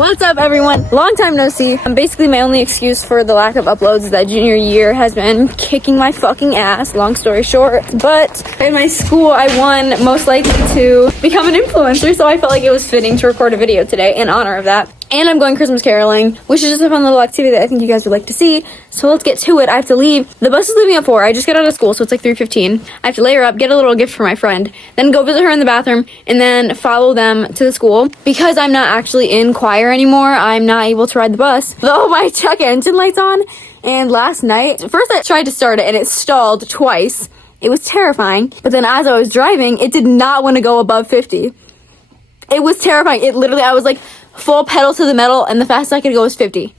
What's up, everyone? Long time no see. Basically, my only excuse for the lack of uploads is that junior year has been kicking my fucking ass, long story short. But in my school, I won most likely to become an influencer, so I felt like it was fitting to record a video today in honor of that. And I'm going Christmas caroling, which is just a fun little activity that I think you guys would like to see. So let's get to it. I have to leave. The bus is leaving at 4. I just get out of school, so it's like 3:15. I have to lay her up, get a little gift for my friend, then go visit her in the bathroom, and then follow them to the school. Because I'm not actually in choir anymore, I'm not able to ride the bus, though my check engine light's on. And last night, first I tried to start it, and it stalled twice. It was terrifying. But then as I was driving, it did not want to go above 50. It was terrifying. It literally, I was like, full pedal to the metal, and the fastest I could go was 50.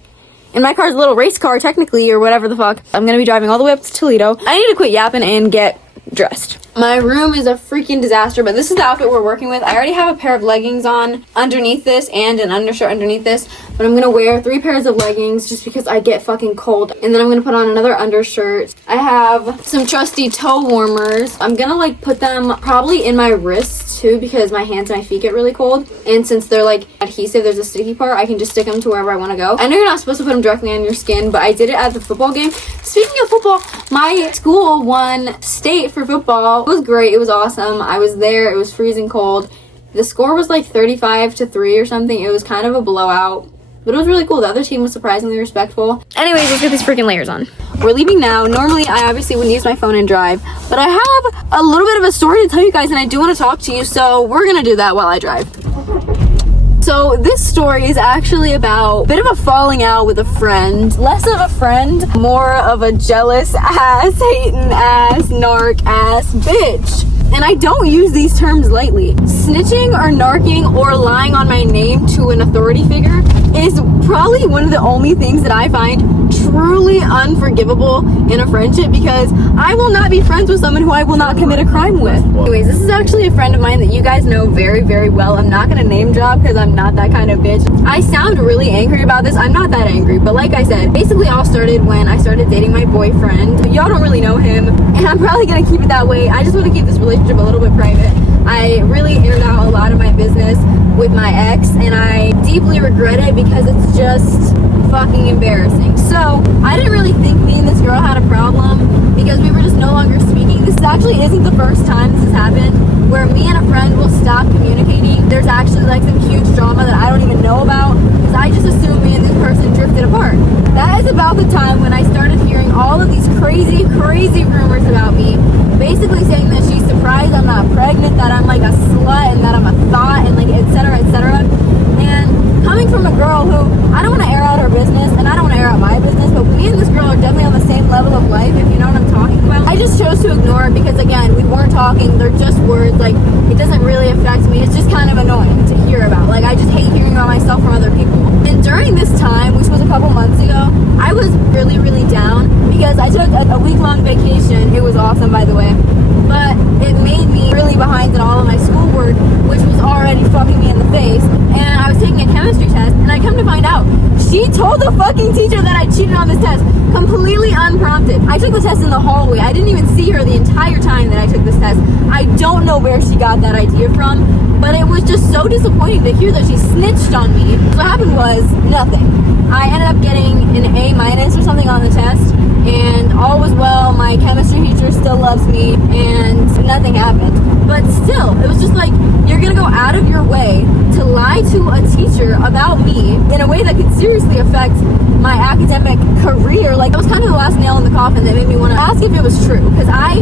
And my car's a little race car, technically, or whatever the fuck. I'm gonna be driving all the way up to Toledo. I need to quit yapping and get dressed. My room is a freaking disaster, but this is the outfit we're working with. I already have a pair of leggings on underneath this and an undershirt underneath this, but I'm gonna wear 3 pairs of leggings just because I get fucking cold. And then I'm gonna put on another undershirt. I have some trusty toe warmers. I'm gonna like put them probably in my wrists too because my hands and my feet get really cold. And since they're like adhesive, there's a sticky part, I can just stick them to wherever I wanna go. I know you're not supposed to put them directly on your skin, but I did it at the football game. Speaking of football, my school won state for football. It was great. It was awesome. I was there. It was freezing cold. The score was like 35-3 or something. It was kind of a blowout, but it was really cool. The other team was surprisingly respectful. Anyways, let's get these freaking layers on. We're leaving now. Normally, I obviously wouldn't use my phone and drive, but I have a little bit of a story to tell you guys, and I do want to talk to you, so we're gonna do that while I drive. So this story is actually about a bit of a falling out with a friend. Less of a friend, more of a jealous ass, hating ass, narc ass bitch. And I don't use these terms lightly. Snitching or narking or lying on my name to an authority figure is probably one of the only things that I find truly unforgivable in a friendship, because I will not be friends with someone who I will not commit a crime with. Anyways, this is actually a friend of mine that you guys know very, very well. I'm not gonna name drop because I'm not that kind of bitch. I sound really angry about this. I'm not that angry, but like I said, basically all started when I started dating my boyfriend. Y'all don't really know him, and I'm probably gonna keep it that way. I just want to keep this relationship a little bit private. I really aired out a lot of my business with my ex, and I deeply regret it because it's just fucking embarrassing. So I didn't really think me and this girl had a problem because we were just no longer speaking. This actually isn't the first time this has happened where me and a friend will stop communicating. There's actually like some huge drama that I don't even know about because I just assumed me and this person drifted apart. That is about the time when I started hearing all of these crazy rumors about me, basically saying that she's surprised I'm not pregnant, that I'm like a slut, and that I'm a thought, and like etc. And coming from a girl who, I don't want to air out her business and I don't want to air out my business, but me and this girl are definitely on the same level of life, if you know what I'm talking about. I just chose to ignore it because again, we weren't talking, they're just words, like it doesn't really affect me. It's just kind of annoying to hear about. Like I just hate hearing about myself from other people. And during this time, which was a couple months ago, I was really, really down because I took a week-long vacation. It was awesome, by the way, but it made me really behind in all of my schoolwork, which was already fucking me in the face. And I was taking a chemistry test, and I come to find out she told the fucking teacher that I cheated on this test, completely unprompted. I took the test in the hallway. I didn't even see her the entire time that I took this test. I don't know where she got that idea from, but it was just so disappointing to hear that she snitched on me. What happened was nothing. I ended up getting an A- or something on the test, and all was well. My chemistry teacher still loves me, and nothing happened. But still, it was just like, you're gonna go out of your way to lie to a teacher about me in a way that could seriously affect my academic career. Like, that was kind of the last nail in the coffin that made me want to ask if it was true, because I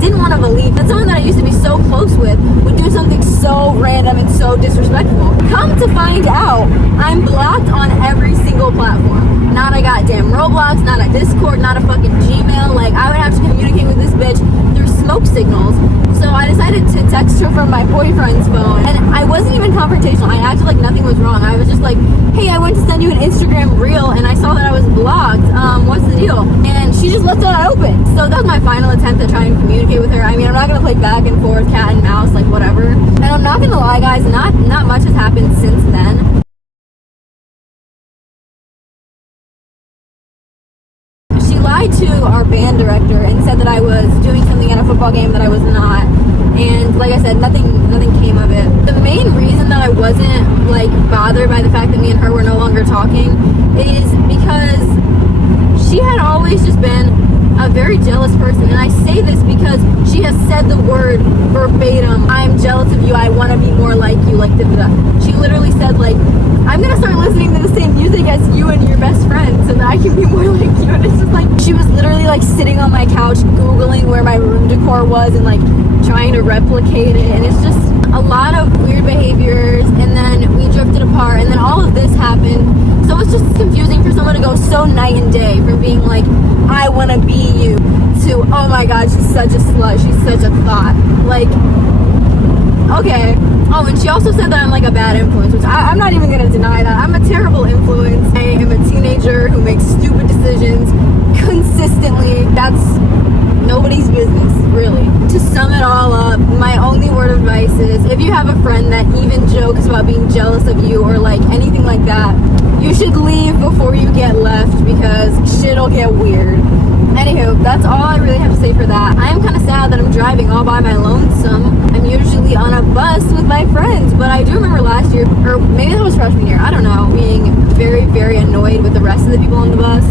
didn't want to believe that someone that I used to be so close with would do something so random and so disrespectful. Come to find out, I'm blocked on every single platform. Not a goddamn Roblox, not a Discord, not a fucking Gmail. Like, I would have to communicate with this bitch through smoke signals. So I decided to text her from my boyfriend's phone, and I wasn't even confrontational. I acted like nothing was wrong. I was just like, hey, I went to send you an Instagram reel and I saw that I was blocked. What's the deal? And she just left that open. So that was my final attempt at trying to communicate with her. I mean, I'm not gonna play back and forth, cat and mouse, like whatever. And I'm not gonna lie, guys, not much has happened since then. She lied to our band director and said that I was doing something at a football game that I was not. And like I said, nothing came of it. The main reason that I wasn't like bothered by the fact that me and her were no a very jealous person, and I say this because she has said the word verbatim. I'm jealous of you. I want to be more like you. Like, da-da-da. She literally said, like, I'm gonna start listening to the same music as you and your best friend so that I can be more like you. And it's just like, she was literally like sitting on my couch googling where my room decor was and like trying to replicate it, and it's just a lot of weird behaviors. And then we drifted apart, and then all of this happened. So it's just confusing for someone to go so night and day from being like, I want to be you, to, oh my god, she's such a slut, she's such a thought. Like, okay. Oh, and she also said that I'm like a bad influence, which I'm not even gonna deny that. I'm a terrible influence. I am a teenager who makes stupid decisions consistently. That's nobody's business, really. To sum it all up, my only word of advice is, if you have a friend that even jokes about being jealous of you or like anything like that, you should leave before you get left, because shit'll get weird. Anywho, that's all I really have to say for that. I am kind of sad that I'm driving all by my lonesome. I'm usually on a bus with my friends, but I do remember last year, or maybe that was freshman year, I don't know, being very, very annoyed with the rest of the people on the bus.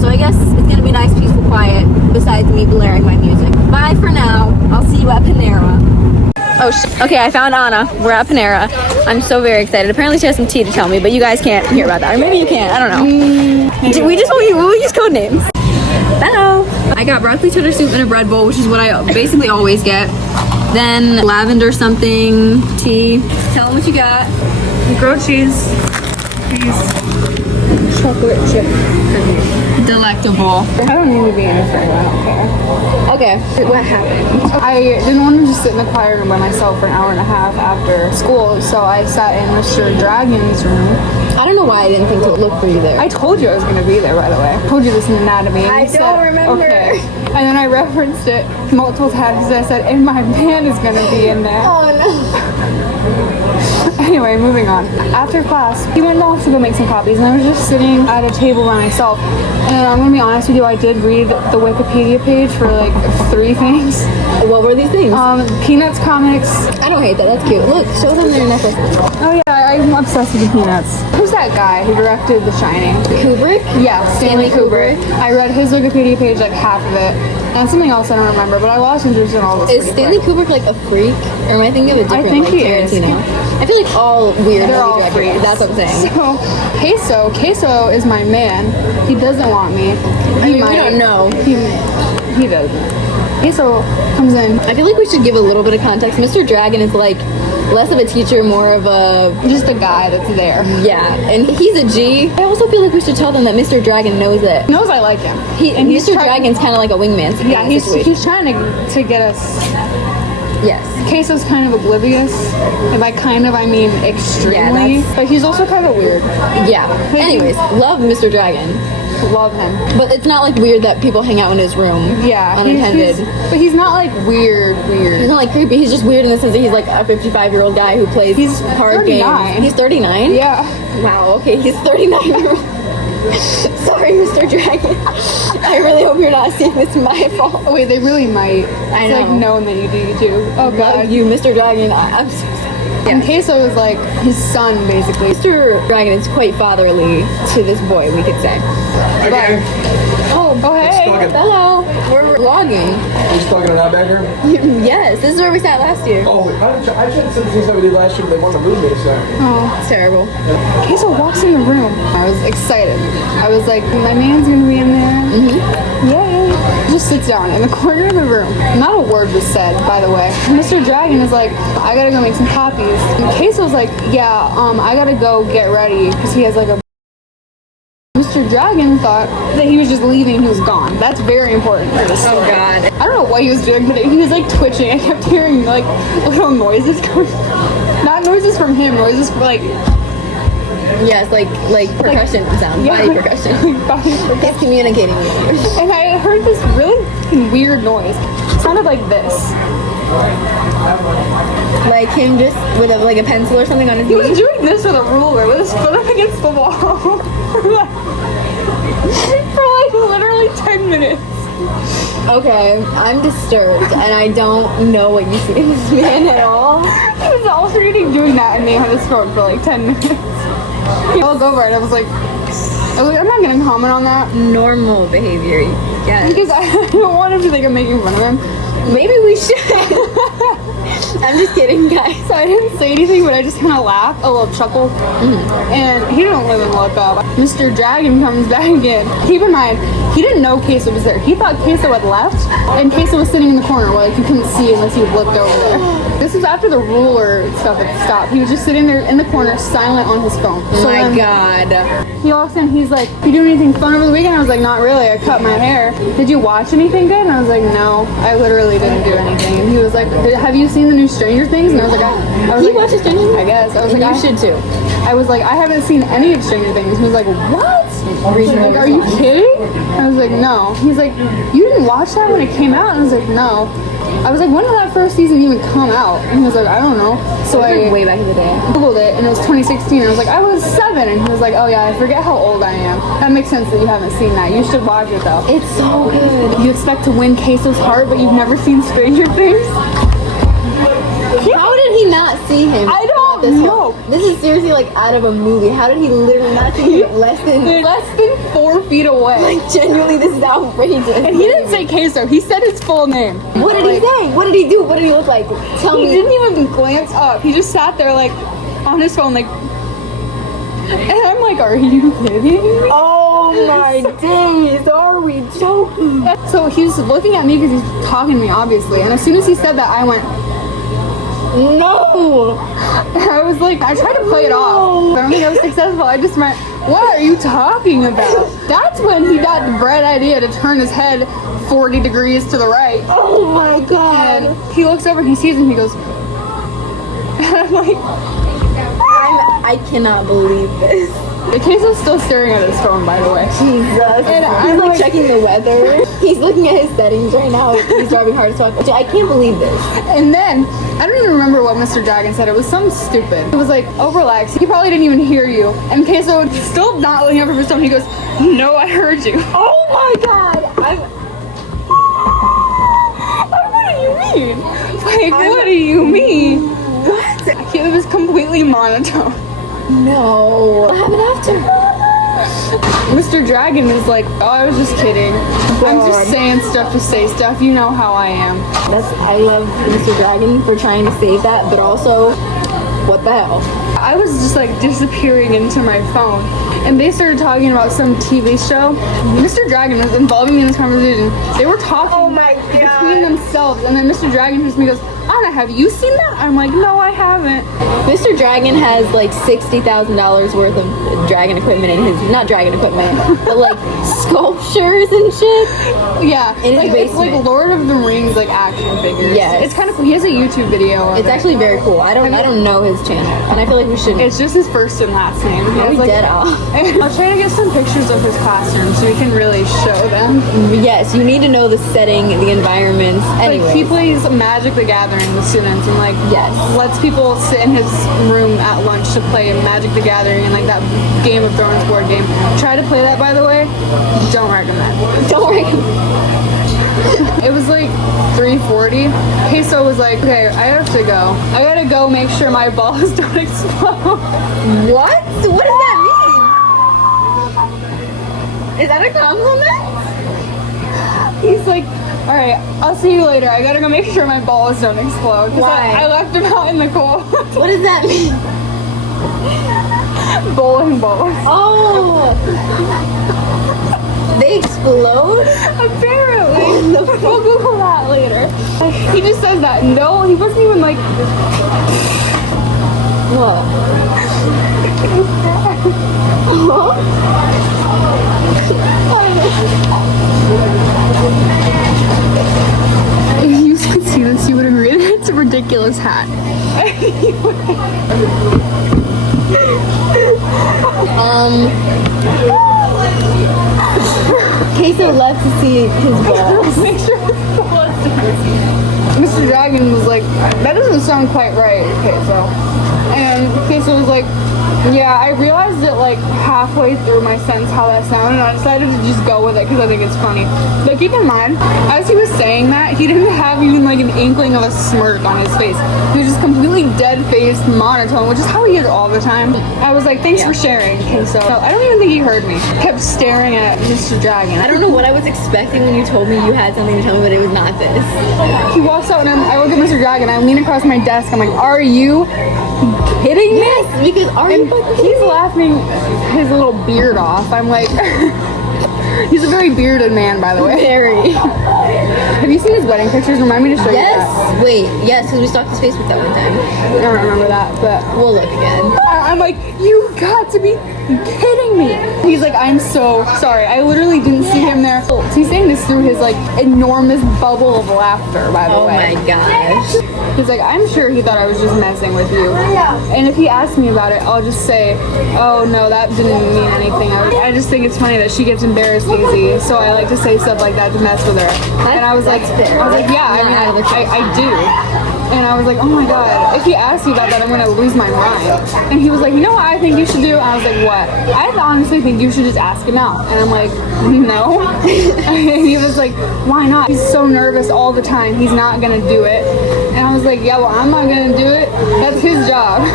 So I guess it's gonna be nice, peaceful, quiet, besides me blaring my music. Bye for now. I'll see you at Panera. Oh, okay, I found Anna. We're at Panera. I'm so very excited. Apparently she has some tea to tell me, but you guys can't hear about that. Or maybe you can, I don't know. We'll use code names. Hello. I got broccoli cheddar soup in a bread bowl, which is what I basically always get. Then lavender something, tea. Tell them what you got. Grilled cheese. Please. Chocolate chip cookie. Delectable. I don't need to be in a frame, I don't care. Okay, what happened? I didn't want to just sit in the choir room by myself for an hour and a half after school, so I sat in Mr. Dragon's room. I don't know why I didn't think to look for you there. I told you I was going to be there, by the way. I told you this in anatomy. And I you don't remember. Okay. And then I referenced it multiple times. I said, and my man is going to be in there. Oh no. Anyway, moving on. After class, he went off to go make some copies, and I was just sitting at a table by myself. And I'm gonna be honest with you, I did read the Wikipedia page for like 3 things. What were these things? Peanuts comics. I don't hate that. That's cute. Look, show them their necklaces. Oh yeah, I'm obsessed with the Peanuts. Who's that guy who directed The Shining? Kubrick? Yeah, Stanley Kubrick. I read his Wikipedia page, like half of it. And something else I don't remember, but I lost interest in all this. Is Stanley Kubrick like a freak? Or am I thinking of a different, I think like, he is. Tarantino? I feel like all weird They're all movie directors. freaks. That's what I'm saying. So, Queso is my man. He doesn't want me. I mean, we don't know. He doesn't. Queso comes in. I feel like we should give a little bit of context. Mr. Dragon is like less of a teacher, more of a... Just a guy that's there. Yeah, and he's a G. I also feel like we should tell them that Mr. Dragon knows it. He knows I like him. Mr. Dragon's kind of like a wingman. Yeah, he's trying to get us... Yes. Queso's kind of oblivious, and by kind of I mean extremely. Yeah, but he's also kind of weird. Yeah. Anyways, love Mr. Dragon. Love him. But it's not like weird that people hang out in his room. Yeah. Unintended. But he's not like weird. He's not like creepy. He's just weird in the sense that he's like a 55-year-old guy who plays card games. He's 39? Yeah. Wow, okay, he's 39-year-old. Sorry, Mr. Dragon. I really hope you're not seeing this my fault. Oh, wait, they really might. I it's know. like known that you do YouTube. Oh god. Love you, Mr. Dragon. I'm so sorry. And Queso is like his son, basically. Mr. Dragon is quite fatherly to this boy, we could say. Okay. Oh, hey. Hello. We're vlogging. You still gonna not back here? Yes, this is where we sat last year. Oh, I tried some things that we did last year, but they wanted to move me, so. Oh. It's terrible. Queso walks in the room. I was excited. I was like, my man's gonna be in there. Mm-hmm. Yay. Just sits down in the corner of the room. Not a word was said, by the way. Mr. Dragon is like, I gotta go make some copies. And Queso's like, yeah, I gotta go get ready, because he has like a... Mr. Dragon thought that he was just leaving, he was gone. That's very important for this story. Oh god. I don't know what he was doing, but he was like twitching. I kept hearing like little noises coming. Not noises from him, noises from like... Yes, like percussion sound, Yeah, body percussion. Like body percussion. He's communicating with you. And I heard this really weird noise. It sounded like this. Like him just with a pencil or something on his He was knee. doing this with a ruler, with his foot up against the wall. for like literally 10 minutes. Okay, I'm disturbed and I don't know what you see in this man at all. He was alternating doing that and me on his phone for like 10 minutes. He looked over and I was like, I was like, I'm not gonna comment on that Normal behavior. Yes. because I don't want him to think I'm making fun of him. Maybe we should. I'm just kidding, guys. So I didn't say anything, but I just kind of laughed, a little chuckle. And he didn't live and look up. Mr. Dragon comes back again. Keep in mind, he didn't know Queso was there. He thought Queso had left, and Queso was sitting in the corner where like you couldn't see unless you looked over there. This was after the ruler stuff had stopped. He was just sitting there in the corner, silent on his phone. So My then God. he walks in, he's like, you do anything fun over the weekend? I was like, not really, I cut my hair. Did you watch anything good? And I was like, no, I literally didn't do anything. And he was like, have you seen the new Stranger Things? And I was like, I was He like, watches Stranger Things? I guess. I was You like, I should too. I was like, I haven't seen any of Stranger Things. He was like, what? I was like, are you kidding? I was like, no. He's like, you didn't watch that when it came out? And I was like, no. I was like, when did that first season even come out? And he was like, I don't know. So I Way back in the day. Googled it, and it was 2016. I was like, I was 7. And he was like, oh yeah, I forget how old I am. That makes sense that you haven't seen that. You should watch it though. It's so good. You expect to win Queso's heart, but you've never seen Stranger Things? How did he not see him? I don't know. This is seriously like out of a movie. How did he literally not see him less than Less than 4 feet away. like genuinely this is outrageous. And he didn't say Queso. He said his full name. What did he say? What did he do? What did he look like? Tell He me. didn't even glance up. He just sat there like on his phone like. And I'm like, are you kidding me? Oh my days, are we joking? So he was looking at me because he's talking to me, obviously. And as soon as he said that, I went. No! I was like, I tried to play it off. But I don't think I was successful. I just went, what are you talking about? That's when he got the bright idea to turn his head 40 degrees to the right. Oh my god! And he looks over and he sees him and he goes, and I'm like, I cannot believe this. the case is still staring at his phone, by the way. Jesus. And He's I'm like like- checking the weather. He's looking at his settings right now. He's driving hard as fuck. I can't believe this. And then, I don't even remember what Mr. Dragon said. It was something stupid. It was like, oh, relax. He probably didn't even hear you. And Queso, still not looking up for his phone, he goes, no, I heard you. Oh my god! What do you mean? Like, what do you mean? What? It was completely monotone. No. What happened after? Mr. Dragon is like, oh, I was just kidding. I'm God. just saying stuff to say stuff. You know how I am. I love Mr. Dragon for trying to save that, but also, what the hell? I was just like disappearing into my phone. And they started talking about some TV show. Mr. Dragon was involving me in this conversation. They were talking between themselves. And then Mr. Dragon turns to me and goes, Anna, have you seen that? I'm like, no, I haven't. Mr. Dragon has like $60,000 worth of dragon equipment in his, not dragon equipment, but like sculptures and shit. Yeah, In his like, it's like basement. Lord of the Rings, like action figures. Yes. It's kind of cool. He has a YouTube video of It's it. actually very cool. I don't know his channel, and I feel like we should. It's just his first and last name. He Are has, we dead off? I'll try to get some pictures of his classroom so we can really show them. Yes, you need to know the setting, the environments. Anyway, Like he plays Magic the Gathering with students and like Yes. lets people sit in his room at lunch to play Magic the Gathering and like that Game of Thrones board game. Try to play that, by the way. Don't recommend. don't worry. It was like 3:40. Queso was like, okay, I have to go. I gotta go make sure my balls don't explode. What? What does that mean? Is that a compliment? He's like, all right, I'll see you later. I gotta go make sure my balls don't explode. 'Cause Why? I left him out in the cold. What does that mean? Bowling balls. Oh, they explode? Apparently. We'll Google that later. He just says that. No, he wasn't even like, What? if you could see this, you would agree that it's a ridiculous hat. Queso left to see his balls. Make sure it's the list. Mr. Dragon was like, that doesn't sound quite right, Queso. And Queso was like, Yeah, I realized it like halfway through my sentence how that sounded, and I decided to just go with it because I think it's funny. But keep in mind, as he was saying that, he didn't have even like an inkling of a smirk on his face. He was just completely dead-faced, monotone, which is how he is all the time. I was like, thanks for sharing, queso. So I don't even think he heard me. Kept staring at Mr. Dragon. I don't know what I was expecting when you told me you had something to tell me, but it was not this. He walks out and I look at Mr. Dragon. I lean across my desk. I'm like, are you kidding me? Yes, because And he's laughing his little beard off. I'm like, he's a very bearded man, by the way. Very. Have you seen his wedding pictures? Remind me to show you that. Yes. Wait, yes, because we stalked his Facebook that one time. I don't remember that, but We'll look again. I'm like, you got to be kidding me. He's like, I'm so sorry. I literally didn't see him there. So he's saying this through his like enormous bubble of laughter, by the Oh way. my gosh. He's like, I'm sure he thought I was just messing with you. And if he asks me about it, I'll just say, oh no, that didn't mean anything. I just think it's funny that she gets embarrassed easy. So I like to say stuff like that to mess with her. And I was like, yeah, I mean, I do. And I was like, oh my god, if he asks me about that, I'm gonna lose my mind. And he was like, you know what I think you should do? And I was like, what? I honestly think you should just ask him out. And I'm like, no. And he was like, why not? He's so nervous all the time. He's not gonna do it. And I was like, yeah, well, I'm not gonna do it. That's his job.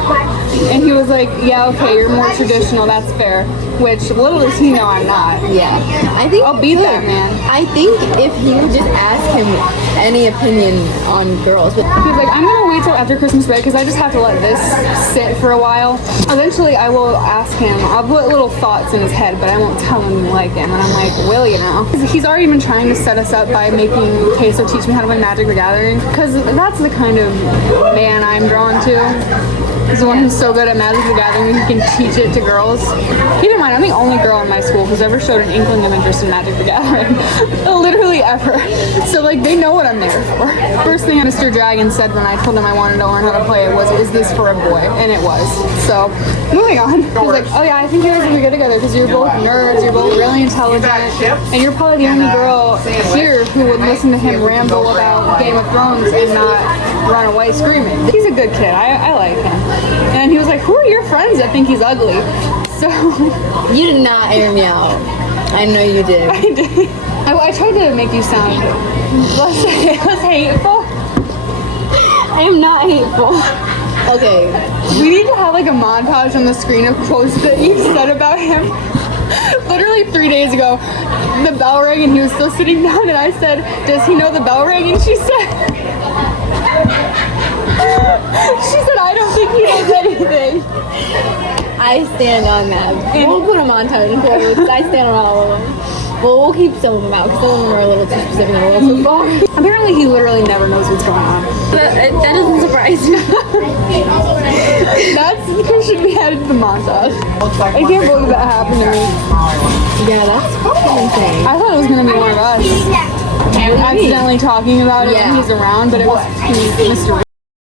And he was like, yeah, okay, you're more traditional. That's fair. Which, little does he know I'm not. Yeah. I think I'll beat that man. I think if he would just ask him any opinion on girls, but He's like, I'm gonna wait till after Christmas break because I just have to let this sit for a while. Eventually, I will ask him. I'll put little thoughts in his head, but I won't tell him you like him. And I'm like, will you know? He's already been trying to set us up by making Queso teach me how to play Magic the Gathering because that's the kind of man I'm drawn to. He's the one who's so good at Magic the Gathering he can teach it to girls. Keep in mind, I'm the only girl in my school who's ever showed an inkling of interest in Magic the Gathering. Literally ever. So like they know what I'm there for. First thing Mr. Dragon said when I told him I wanted to learn how to play it was, is this for a boy? And it was. So moving on. He's like, oh yeah, I think you guys would be good together because you're both nerds, you're both really intelligent, and you're probably the only girl here who would listen to him ramble about Game of Thrones and not run away screaming. He's a good kid. I like him. And he was like, who are your friends that think he's ugly? So you did not air me out. I know you did. I did. I tried to make you sound less hateful. I am not hateful. Okay. We need to have like a montage on the screen of quotes that you said about him. Literally 3 days ago, the bell rang and he was still sitting down and I said, does he know the bell rang? And she said, I don't think he knows anything. I stand on that. We'll put a montage in quotes. I stand on all of them. Well, we'll keep some of them out because some of them are a little too specific and a little too far. Apparently he literally never knows what's going on. That doesn't surprise me. That should be added to the montage. I can't believe that happened to me. Yeah, that's fucking insane. I thought it was going to be one of us. Accidentally talking about it when he's around, but it was Mr.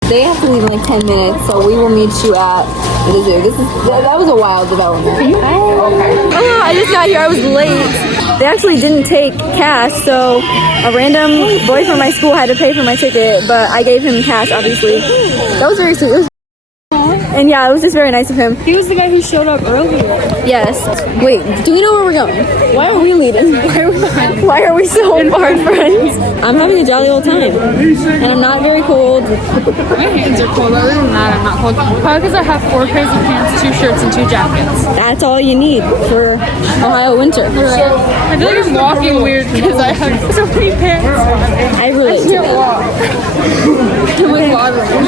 They have to leave in like 10 minutes, so we will meet you at the zoo. That was a wild development. Oh, I just got here. I was late. They actually didn't take cash, so a random boy from my school had to pay for my ticket, but I gave him cash, obviously. That was very sweet. And yeah, it was just very nice of him. He was the guy who showed up earlier. Yes. Wait, do we know where we're going? Why are we leaving? Why are we so hard friends? I'm having a jolly old time. And I'm not very cold. My hands are cold. Other than that, I'm not cold. Probably because I have 4 pairs of pants, 2 shirts, and 2 jackets. That's all you need for Ohio winter. I feel like I'm walking weird because I have so many pants. I relate to Can't that. walk. I'm like watering.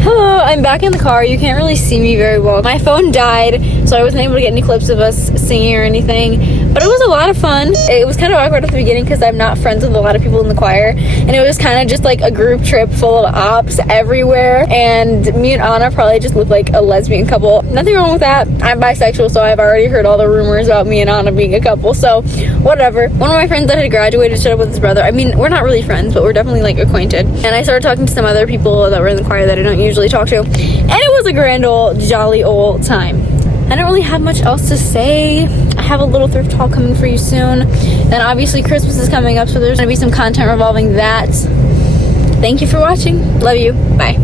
Hello, I'm back in the car. You can't really see me very well. My phone died, so I wasn't able to get any clips of us singing or anything. But it was a lot of fun. It was kind of awkward at the beginning because I'm not friends with a lot of people in the choir. And it was kind of just like a group trip full of ops everywhere. And me and Anna probably just looked like a lesbian couple. Nothing wrong with that. I'm bisexual, so I've already heard all the rumors about me and Anna being a couple. So whatever. One of my friends that had graduated showed up with his brother. I mean, we're not really friends, but we're definitely like acquainted. And I started talking to some other people that were in the choir that I don't usually talk to. And it was a grand old, jolly old time. I don't really have much else to say. I have a little thrift haul coming for you soon. And obviously Christmas is coming up, so there's going to be some content revolving that. Thank you for watching. Love you. Bye.